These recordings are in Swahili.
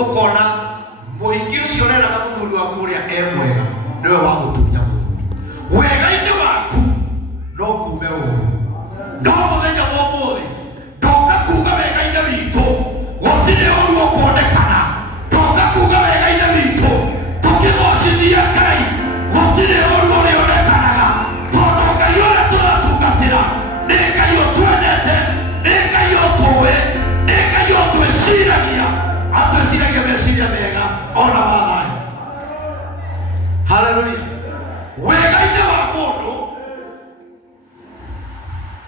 ukona muingi ucio neraga muthuri waku uria mwega niwe wa gutunya muthuri wega-ini waku no kume uru no muthenya wa umuthi ndoka kuga wega-ini witu gutire uru ukuonekana ndoka kuga wega-ini witu tukimocithia Ngai gutire uru urionekanaga tondu Ngai uria turatungatira ni Ngai utwendete ni Ngai utuwe ni Ngai utwiciragia atwiciragia meciria mega ona wathayo. Hallelujah. Wega-ini wa mundu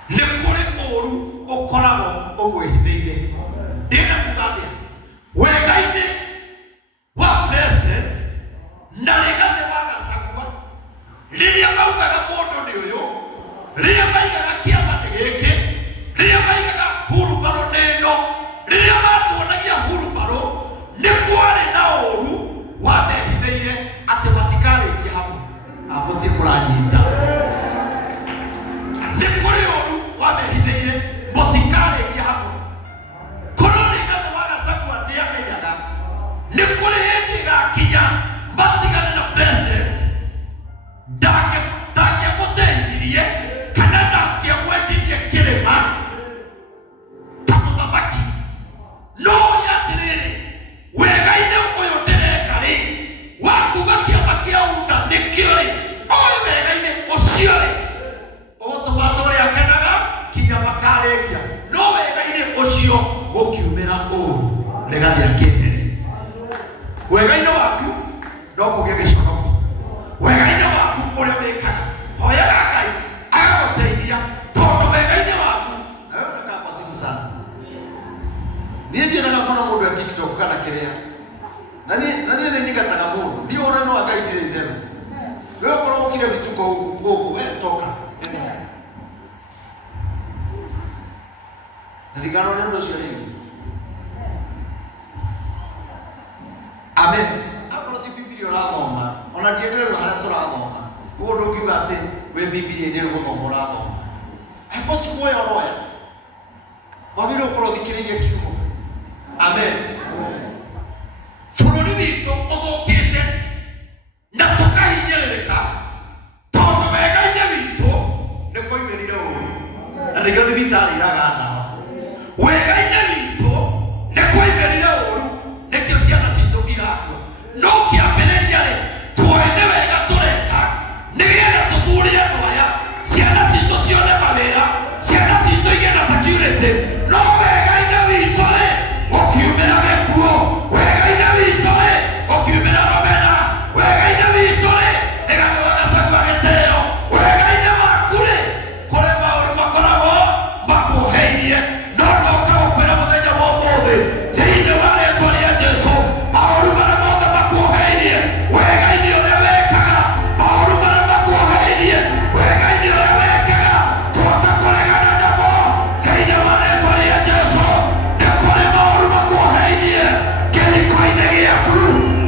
ni kuri uru ukoragwo umwihithiire ndina kuga atia wega-ini wa president na Rigathi wa Gachagua riria maugaga mundu ni uyu riria maigaga kiama ni giki riria maigaga hurumaro nino riria matuonagia hurumaro ni kwari na uru wamehithiire ati matikarikia hamwe amuti kuranyita ni kuri uru wamehithiire mutikarikia hamwe kono Rigathi wa Gachagua ndiamenyaga ni kuri hindi gakinya matigane na president ndake muteithirie kana ndake mwendirie kirima ta muthamaki no yatiriri wega-ini uyu ndireka ri wakuga kiama kia unda nikio ri oyu wega-ini ucio ri ugutuma turia kenaga kinya makarikia no wega-ini ucio gukiumira uru Rigathi akihere wega-ini waku no kugia giconoki wega-ini waku uria wikaga hoyaga Ngai agaguteithia tondu wega-ini waku nawe ndakambasiku sana niĩ ndienaga mũno mũndũ wa TikTok kana kĩrĩa na niĩ nĩ nyingataga mũndũ ndiĩ ũhoro no Ngai ndĩrĩ therũ wewe ũkorwo ũkire vituko gũkũ we toka na ndikanone ũndũ ũcio rĩngĩ. Amen. Akorwo ti Biblia ũrathoma ona ndiendererwo harĩa tũrathoma ũguo ndũngiuga atĩ we Biblia-inĩ gũthoma ũrathoma hapo ti kuoya ũroya wagĩrĩirwo gũkorwo ũthikĩrĩirie kiugo. Amen. Bũrũri witũ ũthũkĩte na tũkahinyĩrĩrĩka tondu wega-ini witũ nĩ kwoimĩrire ũru na nĩkĩo thibitarĩ iraga ndawa wega-ini witũ nĩ kwoimĩrire ũru nĩkĩo ciana citũ irakua no kĩambĩrĩria rĩ tuoĩ nĩ wega tũreka nĩgetha tũthurire andũ aya ciana citũ cione mawĩra ciana citũ igĩe na security no wega-ini witũ rĩ gũkiumĩra gĩkuũ wega-ini witũ rĩ gũkiumĩra rũmena wega-ini witũ rĩ Rigathi wa Gachagua gĩtĩo wega-ini waku rĩ kũrĩ maũndũ makoragwo makuoheirie no ndoka gũkwĩra mũthenya wa ũmũthĩ thĩinĩ wa rĩĩtwa rĩa Jesũ maũndũ marĩa mothe makuoheirie wega-ini ũrĩa wekaga maũndũ marĩa makuoheirie wega-ini ũrĩa wekaga tuoka kũregana namo thĩinĩ wa rĩĩtwa rĩa Jesũ. Nĩ kũrĩ maũndũ makuoheirie kĩhiko-inĩ gĩaku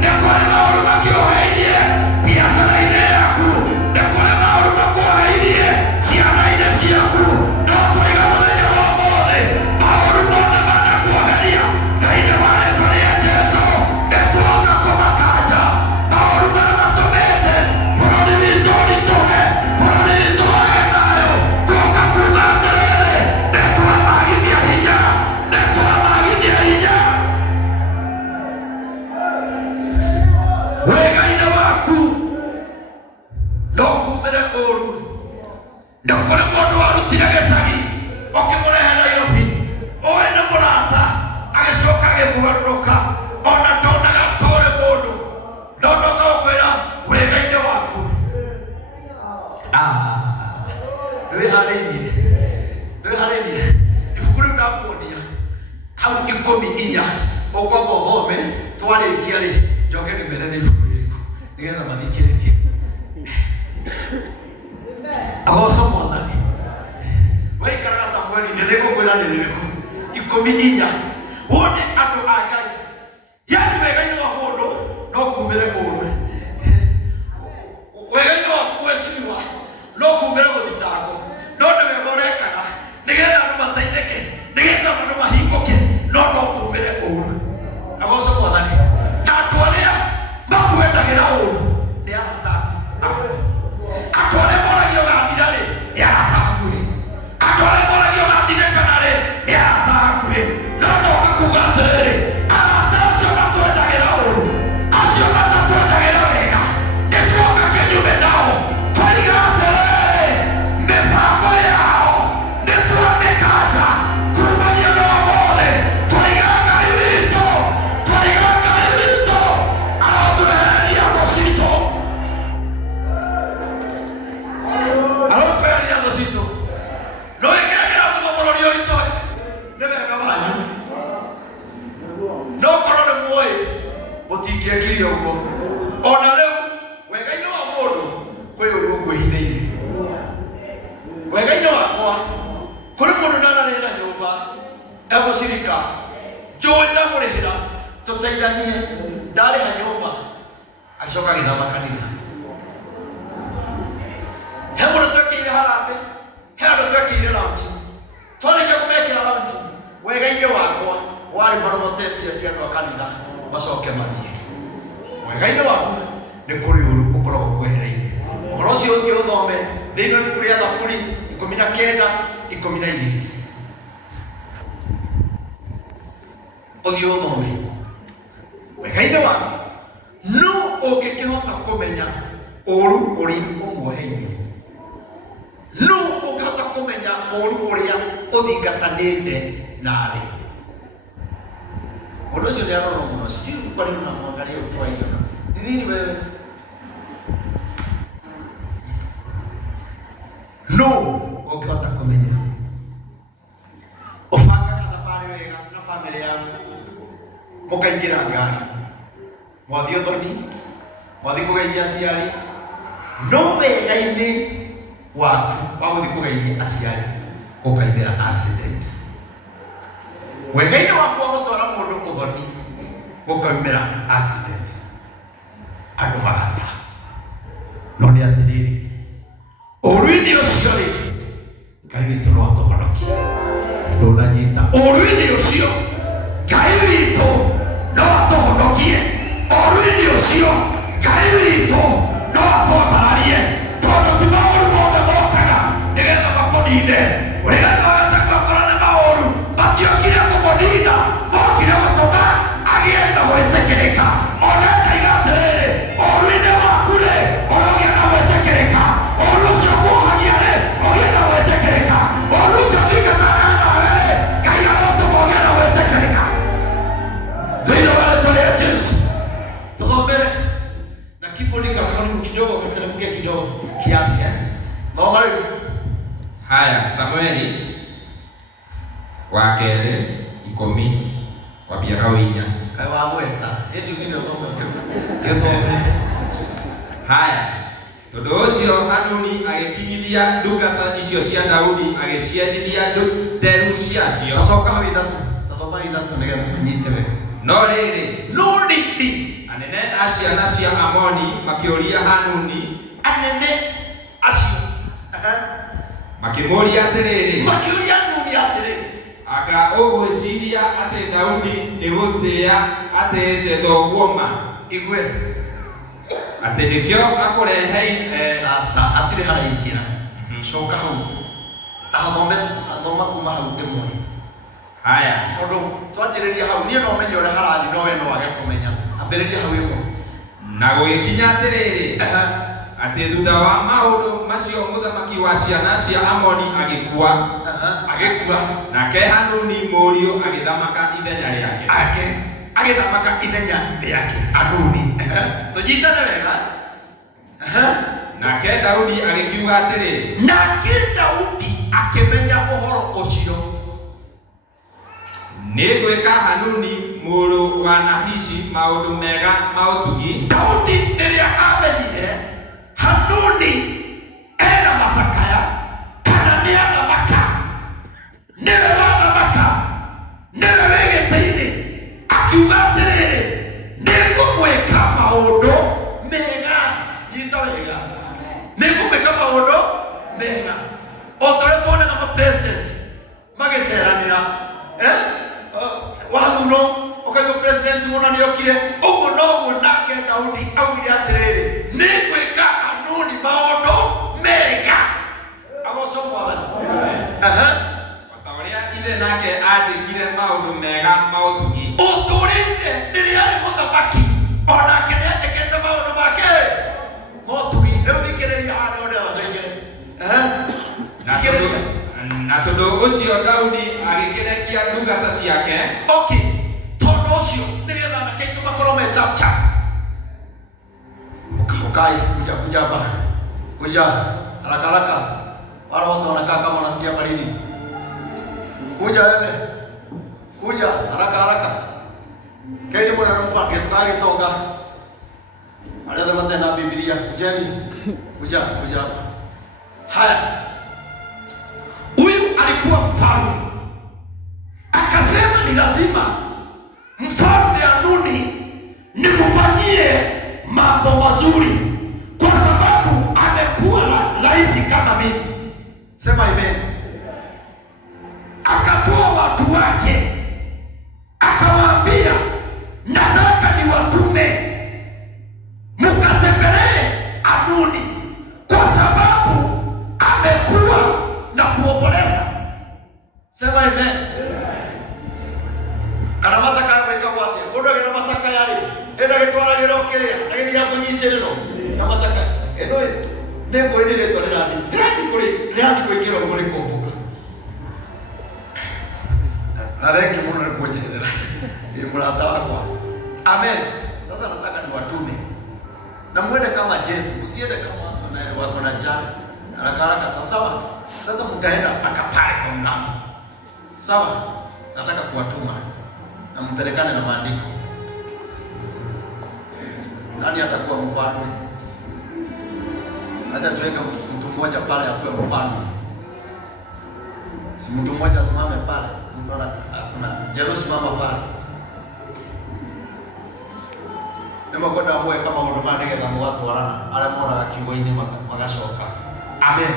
nĩ kũrĩ maũndũ makuoheirie biacara-inĩ yaku nĩ kũrĩ maũndũ makuoheirie ciana-inĩ ciaku no tũiga mũthenya wa ũmũthĩ maũndũ mothe manakuoheria thĩinĩ wa rĩĩtwa rĩa Jesũ nĩ tuoka kũmakanja maũndũ marĩa matũmĩte bũrũri witũ ũritũhe bũrũri witũ wage thayũ tuoka kuga atĩrĩrĩ nĩ twamagithia hinya nĩ twamagithia hinya wega-ini waku no kumĩre ũru nĩ kũrĩ mũndũ warutire gĩcagi ũkĩmũrehe Nairobi ũĩ nĩ mũrata agĩcoka agĩkũgarũrũka ona ndonaga tũrĩ mũndũ no ndoka gũkwĩra wega-ini waku nĩwĩharĩirie ibuku rĩu ndakuonia hau 14 ũkwamba ũthome twarĩkia rĩ njoke ndĩmere nĩ ibuku rĩrĩkũ nĩgetha mathikĩrĩrie. Agoco Mwathani waikaraga Samueli-inĩ nĩngũkwĩra nĩ rĩrĩkũ 14 wone andũ a Ngai yani wega-ini wa mũndũ no kumĩre ũru wega-ini waku gwĩciriwa no kumĩre gũthitangwo no nĩ wega ũrekaga nĩgetha andũ mateithĩke nĩgetha andũ mahingũke no kumĩre ũru. Agoco Mwathani washirika joina murehira tutaithanie ndari ha nyumba acoka githama kanitha he mundu twekire harambe he andu twekire lounge twarĩkia kũmekĩra lounge wega-inĩ wakwa warĩ marogote mbia cia andũ a kanitha macoke mathiĩ wega-inĩ waku nĩ kũrĩ ũru ũkoragwo kwehereire ũhoro ũcio ũngĩ ũthome thĩinĩ wa ibuku rĩa Thaburi 19:12 ũthiĩ ũthome wega-inĩ waku no ũngĩkĩhota kũmenya ũru ũrĩa ũmuoheirie no ũngĩhota kũmenya ũru ũrĩa ũthingatanĩte narĩ ũndũ ũcio nĩ arorwo mũno sijui kwa nini unamwangalia ukiwa hiyo ni nini wewe no ũngĩhota kũmenya ũbangaga thabarĩ wega na bamĩrĩ yaku mũkaingĩra ngari mwathiĩ ũthoni mwathiĩ kũgeithia aciari no wega-inĩ waku wa gũthiĩ kũgeithia aciari ũkaimĩra accident wega-inĩ waku wa gũtwara mũndũ ũthoni ũkaimĩra accident andũ magata no nĩ atĩrĩrĩ ũru-inĩ ũcio rĩ Ngai witũ no atũhonokie ndũnanyita ũru-inĩ ũcio Ngai witũ no atũhonokie ũru-inĩ ũcio Ngai witũ no atũambararie tondũ ti maũru mothe mokaga nĩgetha makũninde wĩra nĩ wagacagu akorwo nĩ maũru matiokire kũmũnina mokire gũtũma agĩe na gwĩtĩkĩrĩka ona Ngai atĩrĩrĩ ũru-inĩ waku rĩ ũrogĩa na gwĩtĩkĩrĩka ũru ũcio kuohagia rĩ ũgĩe na gwĩtĩkĩrĩka ũru ũcio thingatana nawe rĩ Ngai arotũma ũgĩe na gwĩtĩkĩrĩka thĩinĩ wa rĩĩtwa rĩa Jesũ tuthomere na kibodi kafahamu kidogo kateremke kidogo kiasi thoma rĩu haya Samueli wa kerĩ 10 kwambia hau 4 kai wa gweta eti ngine thoma gĩthome haya tondũ ũcio Hanuni agĩkinyithia ndungata icio cia Daudi agĩcienjithia nderu ciacio acoka hau ithatũ thoma ithatũ nĩgetha manyite wega no rĩrĩ anene a ciana cia Amoni makĩũria Hanuni anene acio makĩmũria atĩrĩrĩ makĩũria Hanuni atĩrĩrĩ anga ũgwĩciria atĩ Daudi nĩ gũtĩĩa atĩrĩte thoguo ma igwe atĩ nĩkĩo akũreheire asa atirĩ haraingĩra coka hau athoma kuma hau ĩmwe haya tondũ twanjĩrĩria hau niĩ no menye ũrĩa harathiĩ no we no wage kũmenya ambĩrĩria hau ĩmwe na gũgĩkinya atĩrĩrĩ atĩ thutha wa maũndũ macio mũthamaki wa ciana cia Amoni agĩkua nake Hanuni mũriũ agĩthamaka ithenya rĩake agĩthamaka ithenya rĩake Hanuni tũnyitane wega nake Daudi agĩkiuga atĩrĩ nake Daudi akĩmenya ũhoro ũcio nĩngwĩka Hanuni mũrũ wa Nahishi maũndũ mega ma ũtugi Daudi rĩrĩa amenyire Hanuni ena macakaya kana nĩ athamaka nĩwe wathamaka nĩwe wĩgĩte-inĩ akiuga atĩrĩrĩ nĩngũmwĩka maũndũ mega nyita wega nĩngũmwĩka maũndũ mega o ta ũrĩa tuonaga ma-president magĩceranĩra wathurwo ũkaigua president mũna nĩokire ũguo noguo nake Daudi augire atĩrĩrĩ nĩngwĩka Hanuni maũndũ mega agocwo Mwathani o ta ũrĩa ithe nake anjĩkire maũndũ mega ma ũtugi ũtũrĩte rĩrĩa arĩ mũthamaki onake nĩanjĩkĩte maũndũ make ma ũtugi rĩu thikĩrĩria haha nĩ ũrĩa wathaingĩre na tondũ ũcio Daudi agĩkĩrekia ndungata ciake tondũ ũcio nĩgetha anake aitũ makorwo me chap chap ukai kuja hapa kuja haraka wale watu wanakaa kama wanasikia baridi kuja wewe kuja haraka keni mwana mfanye tukagetoka wale wote na Biblia kujeni kuja hapa haya huyu alikuwa mfalme akasema lazima mfalme Hanuni nimfanyie mambo mazuri, kwa sababu amekuwa rais kama mimi. Sema amen. Akatoa watu wake akawaambia, nataka niwatume mkatembelee Hanuni kwa sababu amekuwa na kuomboleza. Sema amen. Kana masaka weka wote odo gera masaka yale enda getwara gero kerea nageni ya kunyiterero na masaka eno ndego ile tolera ndi kuri kuingira kuri komboka na wengi mwana kujerera murata wako. Amen. Sasa nataka niwatume na muende kama Jesse, msiende kama wako na njaa haraka sawa. Sasa mtaenda mpaka pale kwa mlango, sawa? Nataka kuwatuma na mpelekane na maandiko. Nani atakuwa mfalme? Acha tuweke mtu mmoja pale akuwe mfalme. Si mtu mmoja asimame pale, mtu kuna Jerusalem pale. Nemo goda mwe kama huduma ndege za watu warana ala mora kigoini magashoka. Amen.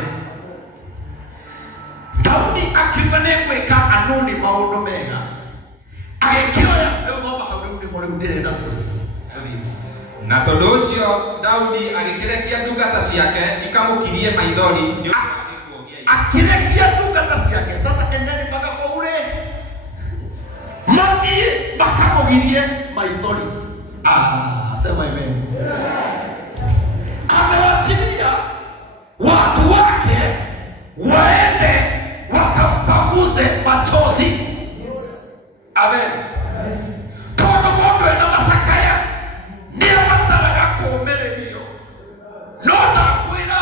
Daudi akibane kweka Hanuni maundu mega agekioya ndio bahaundi hore ndirenda tu. Na tondu ucio Daudi agikirekia ndungata ciake ikamukirie maithori ndio akirekia ndungata ciake. Sasa endeni mpaka kwa ule magi bakamugirie maithori. Sema amen. Amewachilia watu wake waende wakampaguze machozi. Amen. Tono mondo ena masakaya niyo mataraga kuumererio nona kwira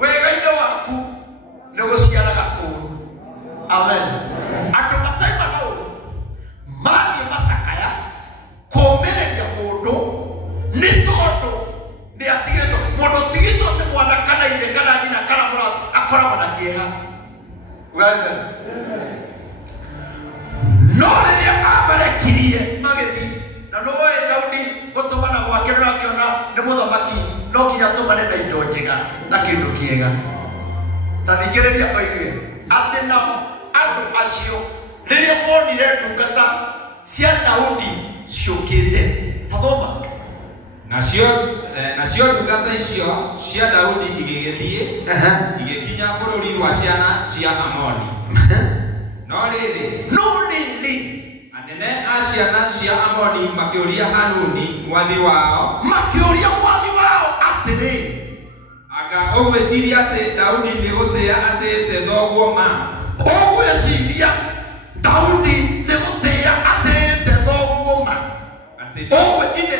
wega-ine waku niguciaraga uru. Amen. Andu mataima na uru mani masakaya kuumereria mundu ni tondu ni atigito mundu tigito ni mwana kana ire kana nyina kana mura akoragwo na kieha. Amen. Nore ya abarekirie magethi na noe Daudi gutumana gwake nurakiona ni muthamaki no kinya tumane na indo njega na kindu kiega. Tathikiriria oigwe ati na andu acio riria monire ndungata cia Daudi ciukite. Tathoma nacio ndungata icio cia Daudi igigithie igikinya bururi wa ciana cia Amoni. No riri anene a ciana cia Amoni makiuria Hanuni mwathi wao atiri anga ogweciria ati Daudi ni gutia atite thoguo ma. Ogweciria Daudi ni gutia atite thoguo ma ati ogwe ine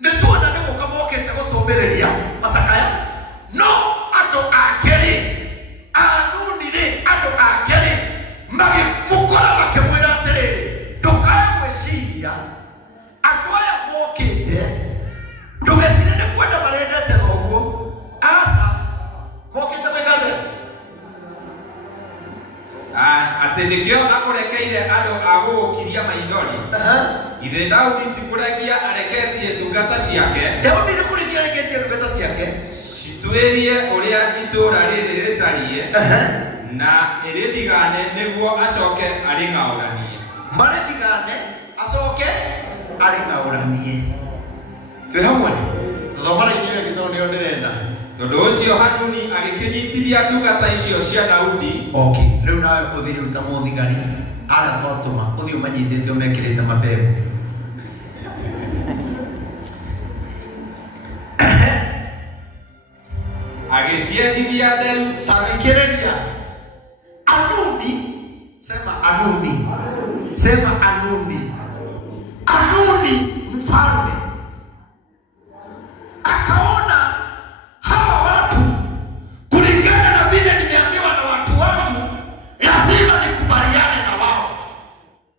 nituona ni gukamokete gutumiriria masakaya no andu akeri Hanuni ri andu akeri magi mukora bakimwira atiriri ndukae gweciria andu aya mokite ndugecirie ni kwenda marendete thoguo. Asa mokite megate ati nikio akurekeire andu agukiria maithori. Ithe Daudi tikurekia areketie ndungata ciake. Daudi ni kurikia areketie ndungata ciake citwirie uria itura riri ritarie na irithigane niguo acoke ari ng'auranie. Marithigane acoke ari ng'auranie. Twi hamwe thomara inyo githo nio ndirenda. Tondu ucio Hanuni agikinyitithia ndungata icio cia Daudi. Okay, riu nawe uthiri uta muthigari ara twatuma uthio manyitite umekirite mabego. Agiciendithia nderu sagikiriria Hanuni. Sema Hanuni. Sema Hanuni. Hanuni mfalme akaona hawa watu kulingana na vile nimeambiwa na watu wangu lazima nikubaliane na wao.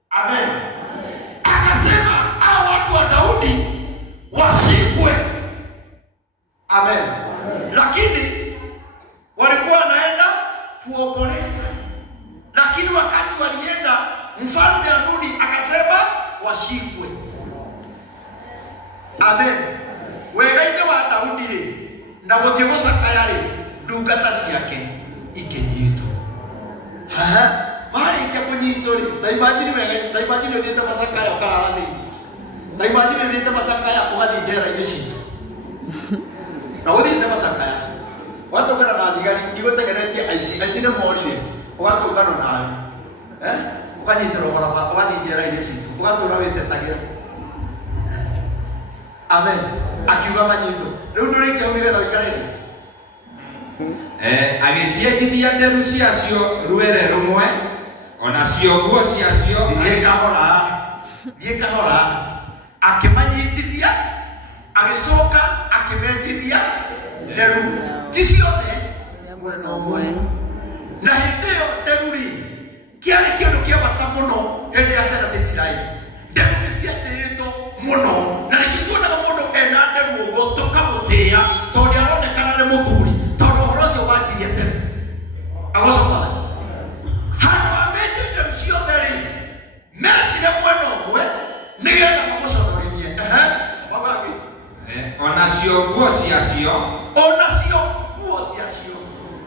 Amen. Akasema hawa watu wa Daudi washikwe. Amen. Lakini walikuwa wanaenda kuomboleza, lakini wakati walienda mfalme Hanuni akasema washikwe. Amen. Wegaine wa Daudi na gutigusa kayari ndungata ciake ikinyitwo. Mari ke kunyitwo ri taimagine wega taimagine thite Masakaya ukarathi. Taimagine thite Masakaya ugathi njera ini citu. Na uthite Masakaya watu kana na thigari igotegeretie aici ne morire watu kana nawe ukanyitwo barabara ugathi njera ini citu ugatura witetagira. Amen. Akiuga manyito riu ndurikia ugire thawikarire agicienjithia nderu ciacio rwere rumwe onacio nguo ciacio thiĩ kahora akimanyitithia agicoka akimenjithia nderu ti ciothe mwena ũmwe na hĩndĩ ĩyo nderu-rĩ kĩarĩ kĩndũ kĩa bata mũno hĩndĩ ya ciana cia Isiraeli. Nderu nĩ ciatĩĩtwo mũno na nĩkĩ tuonaga mũndũ ena nderu ũguo tũkamũtĩĩa tondũ nĩaronekana nĩ mũthuri tondũ ũhoro ũcio wanjirie tene. Agocoka handũ ha menje nderu ciothe-rĩ menjire mwena ũmwe nĩgetha mamũconorithie. Onacio nguo ciacio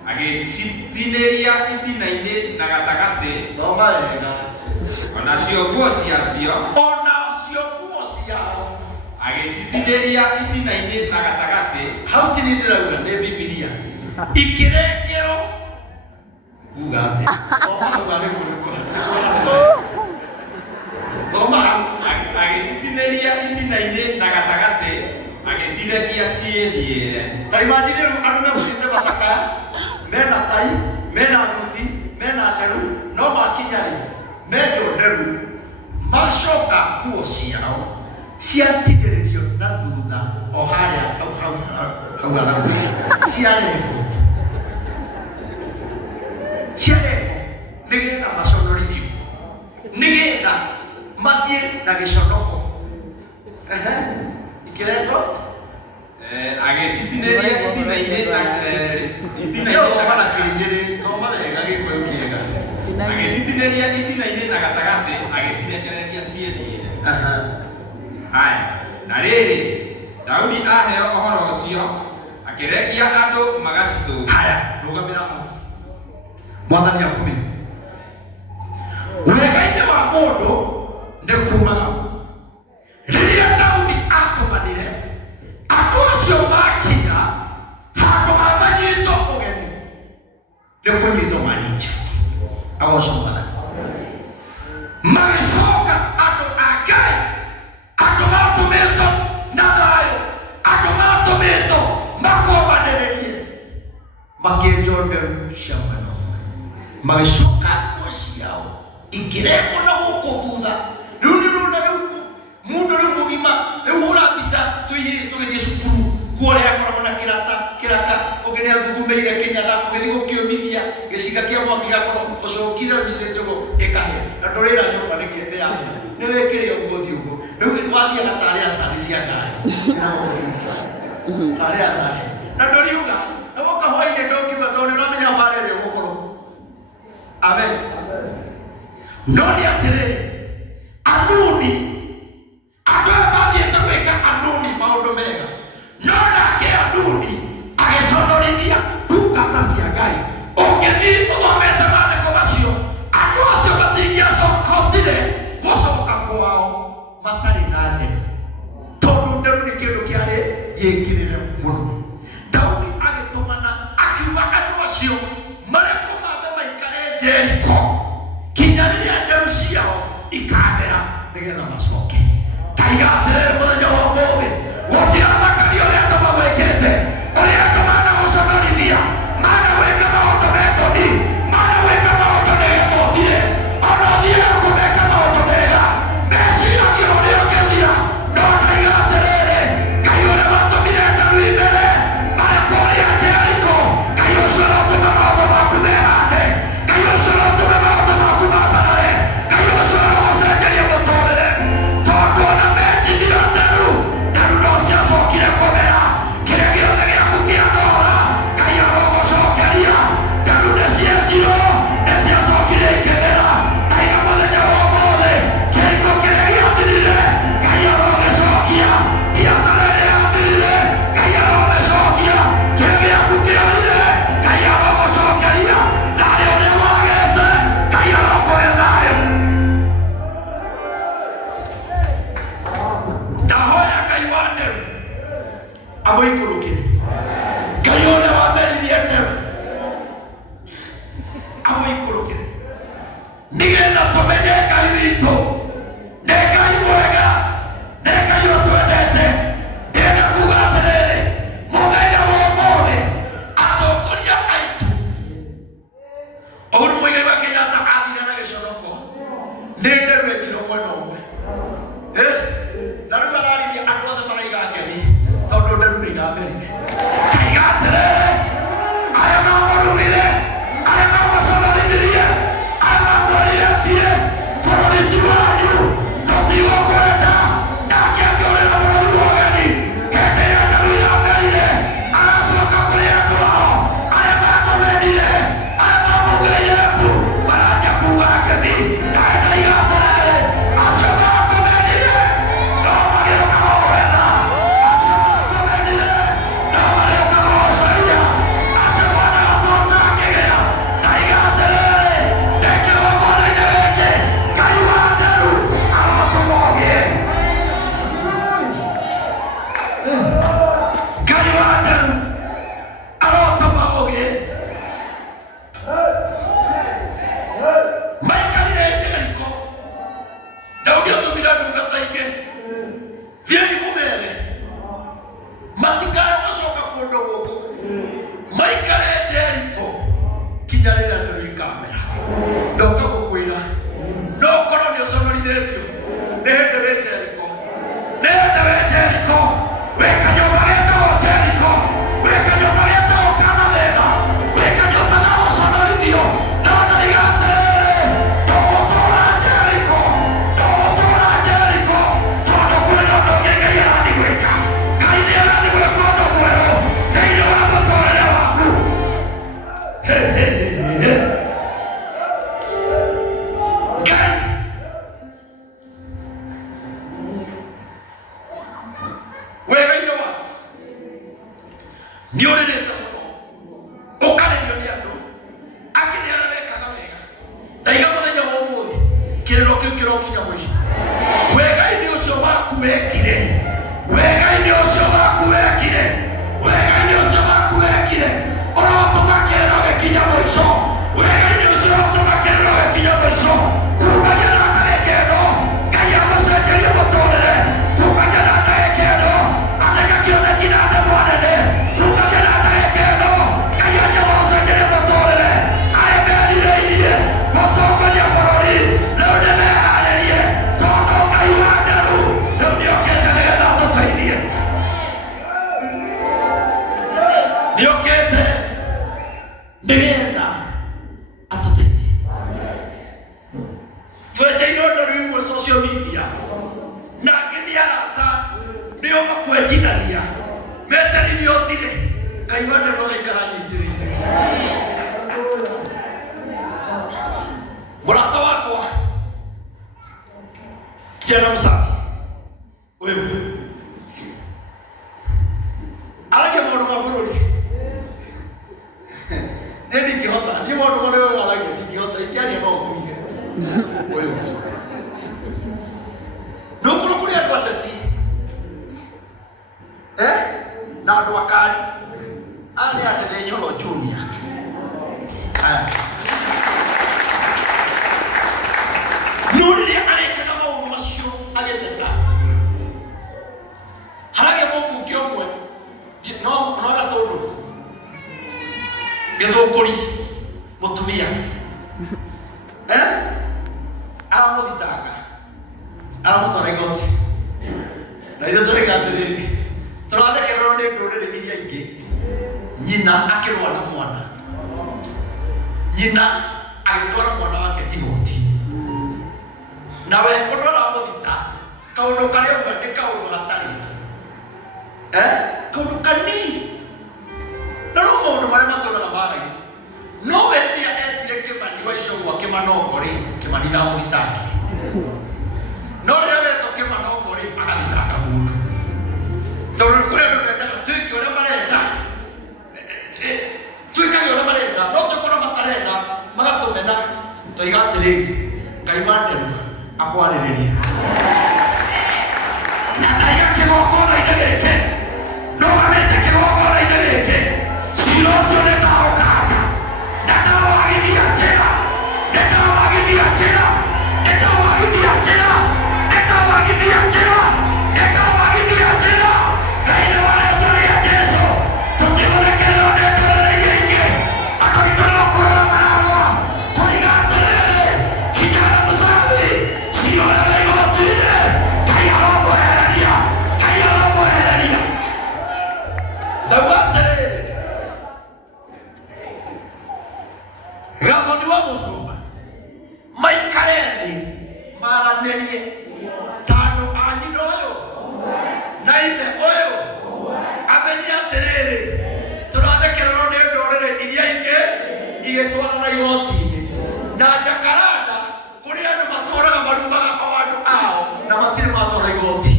agĩcitinĩria itina-inĩ na gatagatĩ. Thoma wega. Onacio nguo ciao agĩcitinĩria itina-inĩ na gatagatĩ. Hau ti niĩ ndĩrauga nĩ Bibilia. Ikĩrengerwo kuga atĩa? Thoma hau. Agĩcitinĩria itina-inĩ na gatagatĩ agĩcirekia ciĩthiĩre. Ta imagine rĩu andũ megũcite Masakaya mena tai mena thuti mena nderu no makinya-rĩ menjwo nderu macoka nguo ciao ciatigĩrĩrio na thutha o harĩa hau arabu ciarengwo nĩgetha maconorithio nĩgetha mathiĩ na gĩconoko. Ikĩrengwo agĩcitinĩria itina-inĩ na agĩcitinĩria itina-inĩ na gatagatĩ agĩcirekereria ciĩthiĩre. Haya, na rĩrĩ Daudi aheo ũhoro ũcio akĩrekia andũ magacitũũra. Haya, rũgamĩra hau. Mwathani akũme. Wega-inĩ wa mũndũ nĩ kuumaga. Rĩrĩa Daudi atũmanire andũ acio makinya handũ ha manyitwo ũgeni nĩ kũnyitwo manyitio. Agocoka magĩcoka andũ a Ngai andũ matũmĩtwo na thayũ andũ matũmĩtwo makombanĩrĩrie makĩenjwo nderu cia mwena ũmwe magĩcoka nguo ciao ikĩrengwo na gũkũ thutha. Rĩu nĩ rũnda rĩu mũndũ rĩu mũgima rĩu hũra mbica tũgĩthiĩ cukuru nguo ũrĩa akoragwo na kĩraka ũgĩnĩ athugumeire kĩnyatha ũgĩthiĩ gũkĩũmithia gĩcinga kĩa mwaki gĩakorwo ũcũngire ũnyite njũgũ ĩkahĩa na ndũrĩra nyũmba nĩ yahĩa nĩ wĩkĩre ũguo thiĩ ũguo. Rĩu wathiaga tarĩ acari cia ngari tarĩ acari na ndũriuga na woka hwainĩ ndũngiuga tondũ nĩũramenya mbarĩ ĩrĩa ũgũkorwo. Amen. No nĩ atĩrĩrĩ Hanuni andũ aya mathiĩte gwĩka Hanuni maũndũ mega no nake Hanuni agĩconorithia ndungata cia Ngai. Ũngĩthiĩ ũthomete maandĩko macio andũ acio matingĩahotire gũcoka kwao matarĩ na nderu tondũ nderu nĩ kĩndũ kĩarĩ gĩkĩrĩre mũno. Daudi agĩtũmana akiuga andũ acio marekwo mambe maikare Jeriko kinya rĩrĩa nderu ciao kũrũmagĩrĩra nginya mũico. Wega-inĩ ũcio waku wekire, wega-inĩ ũcio waku wekire, wega-inĩ ũcio waku wekire, ũrotũma kĩrĩro gĩkinya mũico. Wega-inĩ ũcio ũrotũma kĩrĩro gĩkinya mũico. Kumagia na ndagĩka ĩno, Ngai agũcenjerie mũtũrĩre. Kumagia na ndagĩka ĩno, andĩka kĩoneki na ndemwa nene. Kumagia na ndagĩka ĩno, Ngai anja gũcenjerie mũtũrĩre. Arĩa merirĩirie gũtongoria bũrũri, rĩu nĩmeharĩrie, tondũ Ngai wa Nderu rĩu nĩokĩte nĩgetha atũteithie. Nĩokĩte nĩgetha atũteithie. Tweteire ũndũ imwe social media, na angĩ nĩ arata nĩo makwenjithania metereire ũthire. Ngai wa Nderu agaikara anyitĩrĩire. Mũrata wakwa kijana msafi wewe aragia maũndũ ma bũrũri. Nĩ ndingĩhota, nĩ maũndũ marĩa wewe aragia ndingĩhota, ingĩaria no ũkuige wewe. Nĩ ũkũrũ kũrĩ andũ ateti na andũ akari aya nĩ Andele Nyoro Junior. No rĩrĩa arekaga maũndũ macio agĩteta, haragĩa mũmbunge ũmwe no Gatũndũ Gĩthũngũri mũtumia aramũthitanga aramũtwara igoti, na ithuĩ tũrauga atĩrĩrĩ, tũrathekererwo nĩ ndũrĩrĩ iria ingĩ. Nyina akĩrũa na mwana, nyina agĩtwara mwana wake igoti, nawe ũndũ ũramũthita kaũndũ karĩa uga nĩ kaũndũ hatarĩ kaũndũ kanini. Na rĩu maũndũ marĩa matũraga mbara-inĩ, no we rĩrĩa etire Kĩmani wa Icũgwa Kĩmanongo-rĩ, Kĩmani ndamũthitangire. No rĩrĩa wetwo Kĩmanongo-rĩ, agathitanga mũndũ, tondũ kũrĩ andũ mendaga twĩke ũrĩa marenda, twĩkage ũrĩa marenda, no tũkorwo matarenda magatũmena. Tũiga atĩrĩrĩ, Ngai wa Nderu akwarĩrĩrie. Na ndaiga kĩgongona-inĩ gĩkĩ, ndũgamĩte kĩgongona-inĩ gĩkĩ, cira ũcio nĩndawũkanja, nĩndawagithia njĩra, nĩndawagithia njĩra, nĩndawagithia njĩra, nĩndawagithia njĩra, nĩndawagithia njĩra. Thĩinĩ wa rĩĩtwa rĩa Jesũ, tũtigũthekererwo nĩ ndũrĩrĩ iria ingĩ. Andũ aitũ no kũrũa mararũa. Tũiga atĩrĩrĩ, kijana msafi, cira ũrĩa wĩ igoti-inĩ, Ngai aromwehereria, Ngai aromwehereria. Ndauga atĩrĩrĩ, Gathoni wa Mũthũng'a maikare thĩ maranĩrie, tondũ a nyina ũyũ na ithe ũyũ amenye atĩrĩrĩ, tũrathekererwo nĩ ndũrĩrĩ iria ingĩ igĩtwarana igoti-inĩ. Na Jacaranda kũrĩ andũ matũraga marumaga o andũ ao na matirĩ matwara igoti.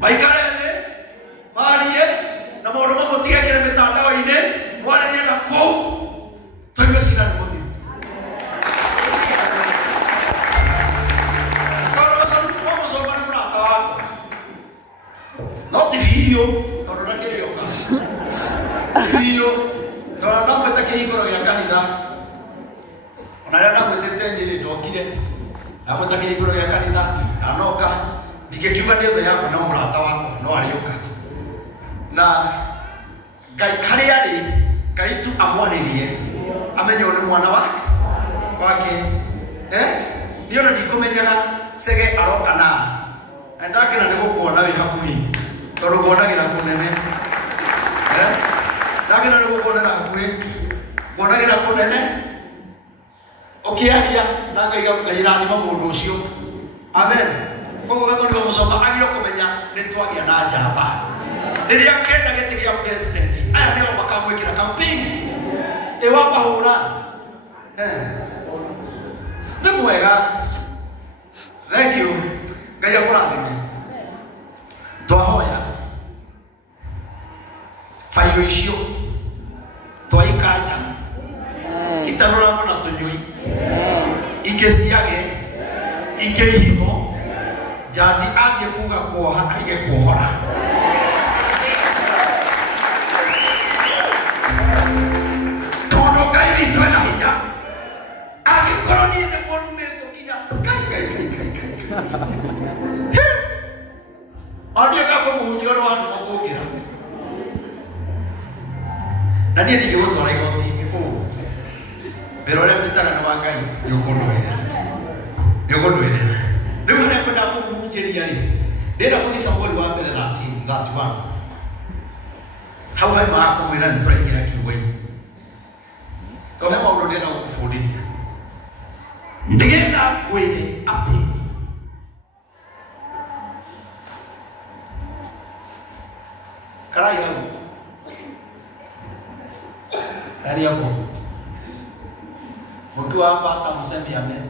Maikare thĩ marie na maũndũ mamwe tigekĩre mĩtandao-inĩ, mwarĩrie na kũu, tũigue cira nĩ mũthiru. Tondũ Gathoni wa Mũcomba nĩ mũrata wakwa, no ti biũ, tondũ ndakĩrĩoka ti biũ, tondũ ndamwĩte kĩhingũro gĩa kanitha, ona rĩrĩa ndamwĩtĩte Nyĩrĩ ndokire, ndamwĩte kĩhingũro gĩa kanitha ndanoka. Ndingĩkiuga nĩ thũ yakwa no mũrata wakwa, no arĩũka. Na Ngai harĩa arĩ, Ngai tu amwarĩrie, amenye ũyũ nĩ mwana wake. Niĩ ona ndikũmenyaga Chege aroka na ndakĩra nĩ gũkuona wĩ hakuhĩ, tondũ kuonagĩra kũnene. Ndakĩra nĩ gũkuonera hakuhĩ, kuonagĩra kũnene, ũkĩaria na Ngai irathima mũndũ ũcio. Amen. Koguo Gathoni wa Mũcomba agĩrĩirwo kũmenya nĩ twagĩa na njamba. Rĩrĩa kenda gĩtĩ gĩa president, aya nĩo makamwĩkĩra campaign ĩwamahũra. Nĩ mwega. Thank you. Ngai akũrathime. Twahoya failo icio twaikanja itarũragwo na tũnyui ingĩ ciage ingehimo jaji angekuga kuoha angekuohora. Tono Ngai witũ ena hinya angĩkorwo niĩ nĩ mũrumĩtwo kinya kai ondieka kũmũhunjia ũrĩa wa ndũma kũngĩra na niĩ ndingĩgũtwara igoti-inĩ kũu wĩra ũrĩa ndutaga nĩ wa Ngai nĩũkũndũĩrĩra rĩu harĩa ngwendaga kũmũhunjĩria rĩ ndĩrenda gũthiĩ Samũeli wa mbere 31 hau haima ha kũmwĩra nĩ tũraingĩra kiugo-inĩ tondũ he maũndũ ndĩrenda gũkũbundithia nĩgetha ngwĩre atĩ karai hau kari hapo mkiwa hapa hata msemi amen.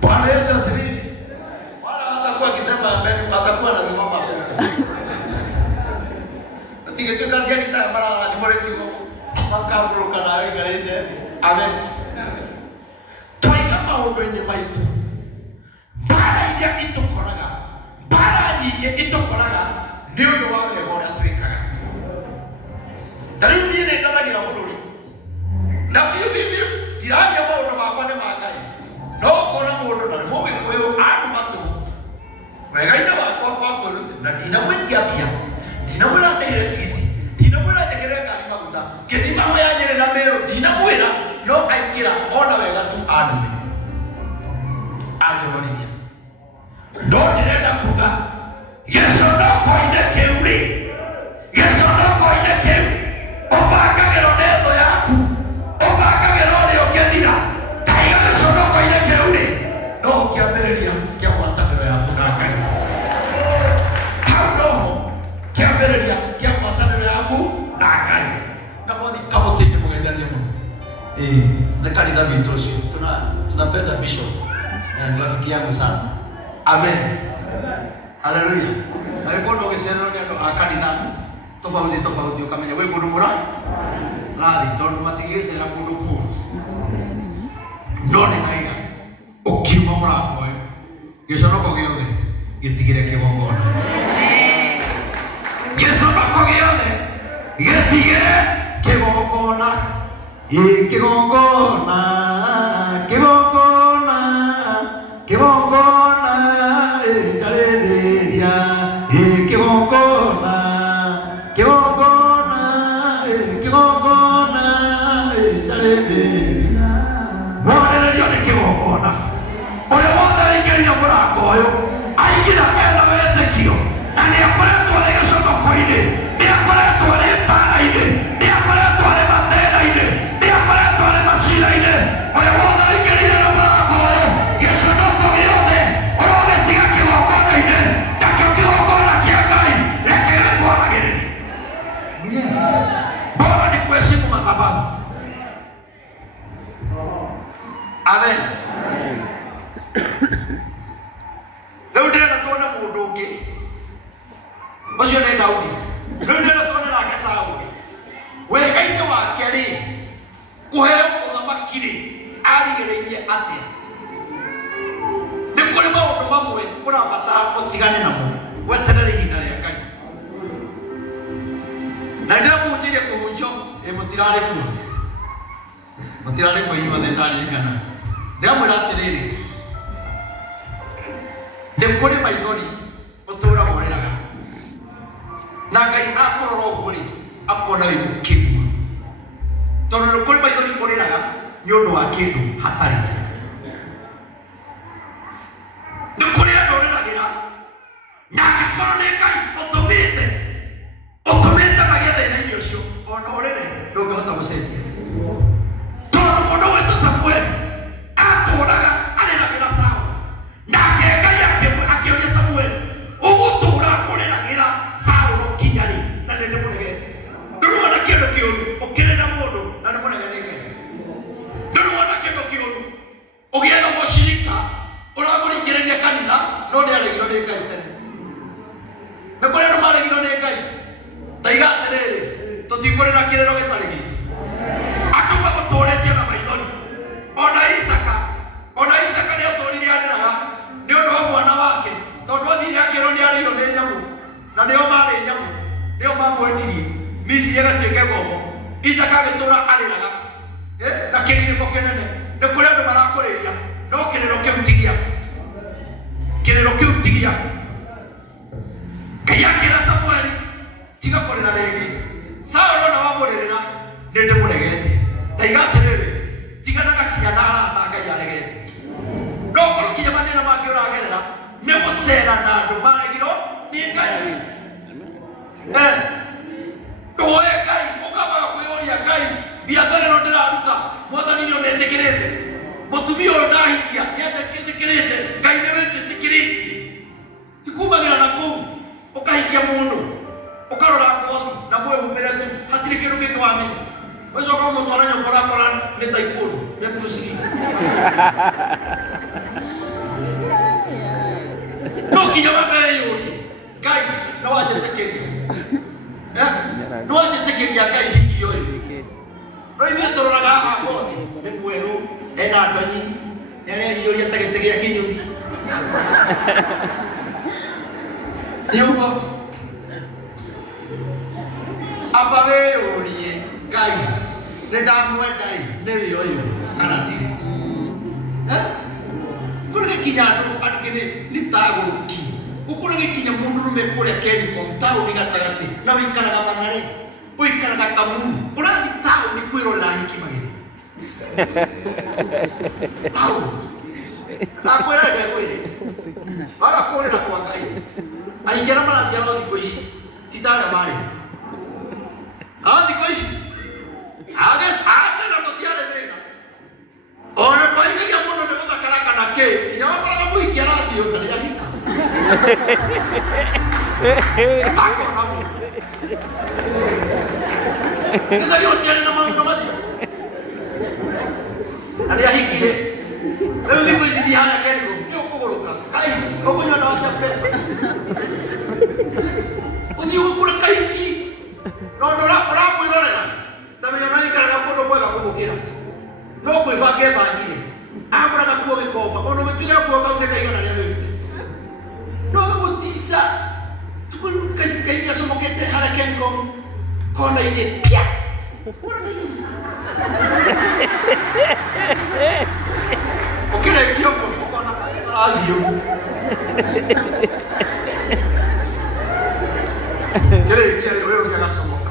Bwana Yesu asifiwe. Wala hatakuwa akisema amen, atakuwa anasimama hapo. Tige kazi ya kita mara ni bora kiko makabro kana wewe garede. Amen. Toika maũndũ-inĩ maitũ. Bara iria itukoraga. Bara nyingĩ itukoraga nĩ ũndũ wa wega ũrĩa twĩkaga. Tarĩu niĩ nĩ ngathagira bũrũri. Na biũ tiraria maũndũ makwa nĩ ma Ngai. No ũkona mũndũ na nĩ mũgĩkũyũ andũ matũ. Wega-inĩ wakwa kwa kwĩrutĩra na ndinamwĩtia mbia. Ndinamwĩra ndĩhĩre tigiti. Ndinamwĩra njĩkĩre ngari maguta. Ngĩthiĩ mahoya Nyĩrĩ na Meru ndinamwĩra no aingĩra ona wega tu andume. Angĩhonithia. No ndĩrenda kuga Yesu ndokoine kĩu rĩ. Yesu ndokoine kĩu. Ũbangagĩrwo nĩ thũ yaku. Ũbangagĩrwo ũrĩa ũngĩthira. Kaiga Yesu ndokoine kĩu rĩ. No kĩambĩrĩria kĩa ngwatanĩro yaku na Ngai. Hau noho kĩambĩrĩria kĩa ngwatanĩro yaku na Ngai. Na mothi kamũtĩ-inĩ mũgeithanie mũno. Nĩ kanitha witũ ũcio. Tunapenda bishop. Rafiki yangu sana. Amen. Haleluya. Na wewe ndio ungesema ndio akanitha tofauti ukamenya wewe mundu mura rali tondu matigise na mundu kuru no ni naiga ukiuma murango we giconoko giothe gitigire kigongona giconoko giothe gitigire kigongona itareria Warererio nĩ kĩgongona ũrĩa wothe aingĩrire mũrango ũyũ aingĩra ena wĩtĩkio na nĩakoretwo arĩ gĩconoko-inĩ nĩakoretwo arĩ mbara-inĩ nĩakoretwo arĩ mathĩna-inĩ nĩakoretwo arĩ macira-inĩ ũrĩa wothe aingĩrire na mũrango ũyũ gĩconoko gĩothe ũrogĩtiga kĩgongona-inĩ nakĩo kĩgongona kĩa Ngai reke gĩtwaragĩrĩria. Yes. Bora ni kuheshimu madhabahu. Amen. Leo ndĩrenda tuone mũndũ ũngĩ ũcio nĩ Daudi. Leo ndĩrenda tuone nake Saũlũ wega-inĩ wake rĩ kũheo ũthamaki rĩ arigĩrĩirie atĩa. Nĩ kũrĩ maũndũ mamwe ũrabatara ũtigane namo weterere ihinda rĩa Ngai. Na ndĩramũhunjĩria kũhunjio mũtirarĩ kuo inyuothe ndaririkana. Ndĩramwĩra atĩrĩrĩ nĩ kũrĩ maithori ũtũũraga ũrĩraga na Ngai akũrora ũguo rĩ akona wĩ mũkĩgu tondũ nĩ kũrĩ maithori ũrĩraga nĩ ũndũ wa kĩndũ hatarĩ. Nĩ kũrĩ andũ ũrĩragĩra na angĩkorwo nĩ Ngai ũtũmĩte magetha-inĩ ũcio ona ũrĩre ndũngĩhota gũcenjia. Tondũ mũndũ wĩtũ Samũeli atũũraga arĩragĩra Saũlũ nake Ngai akĩũria Samũeli ũgũtũũra ũrĩragĩra Saũlũ nginya rĩ na nĩ ndĩmũregete. Ndũruona kĩndũ kĩũru ũkĩrĩra mũndũ na nĩ mũregete Ngai. Ndũruona kĩndũ kĩũru ũgĩetha mũcirika ũramũringĩrĩria kanitha no nĩaregirwo nĩ Ngai tene. Nĩ kũrĩ andũ maregirwo nĩ Ngai. Taiga atĩrĩrĩ tũtikũrĩra kĩrĩro gĩtarĩ gitũ. Andũ magũtũrĩtie na maithori ona Isaka marĩ nyamũ nĩo mamwendirie Misiri ĩgatuĩke ngombo Isaka agĩtũũra arĩraga na kĩririko kĩnene nĩ kũrĩ andũ marakũrĩria no kĩrĩro kĩu ti gĩaku kĩrĩro kĩu ti gĩaku Ngai akĩra Samueli tiga kũrĩra rĩngĩ Saũlũ ona wamũrĩrĩra nĩ ndĩmũregete ndaiga atĩrĩrĩ tiga na gakinya na arata Ngai aregete no korwo kinya manĩna mangĩ ũragerera nĩ gũcera na andũ maregirwo nĩ Ngai ndũĩ Ngai ũkambaga kwĩyũria Ngai biacara ĩno ndĩraruta Mwathani nĩ ũmĩtĩkĩrĩte mũtumia ũyũ ndahikia nĩetĩkĩrĩte Ngai nĩ wĩtĩkĩrĩtie tikumagĩra na kũu ũkahikia mũndũ ũkarora ngothi na mwĩhumbĩre tu hatirĩ kĩndũ kĩngĩ wamenya ũcoka ũmũtwara nyũmba ũrakora nĩ ta ikũndũ nĩkucigi no kinya wambe yũrie Ngai no wanjĩtĩkĩria no wanjĩtĩkĩria Ngai hiki ũyũ no ithuĩ tũroraga haha ngothi nĩ mwerũ ena ndonyi nĩareyũria ta gĩtĩ gĩa kinyũthi nĩũguo amba wĩyũrie Ngai nĩ ndamwenda-ĩ nĩwe ũyũ kana tigũ kũrĩ gĩkinya andũ angĩ nĩ tagũrũki gũkũrĩ gĩkinya mũndũrũme kũrĩa Kenicom taũni gatagatĩ na wĩikaraga Mathare ũikaraga Kamuru ũrathiĩ taũni kwĩrorera ahiki mageni taũni ndakwĩra ndegwĩre waga kũrĩra kwa Ngai aingĩ arĩa maraciarwo thikũ ici ti ta arĩa marĩ thikũ ici atena tũtiarĩ thĩna ona twainĩria mũndũ nĩ gũthakara kana kĩ nginya wakoraga mũhiki arathiĩ ũtarĩ ahika akona mũndũ gĩcaria ũtiarĩ na maũndũ macio na nĩ ahikire rĩu thikũ ici thiĩ harĩa Kenicom nĩ ũkũgũrũka Ngai ũkũnyua ndawa cia mbeca ũthiĩ ũkũre kahiki no ũramwĩrorera tamenya ũraikaraga kũndũ mwega kũmũkĩra no kwĩbanga ebangire agũra gakuo gĩkomba ona ũgĩtuĩka kuo kau nĩ kaigana rĩa wĩbute no gũgũtica kaingĩ acomokete harĩa Kenicom kona-inĩ pia ũkĩrĩkia ũguo ũkona arathiĩ ũguo kĩrĩkia rĩu ũrĩa gacomoka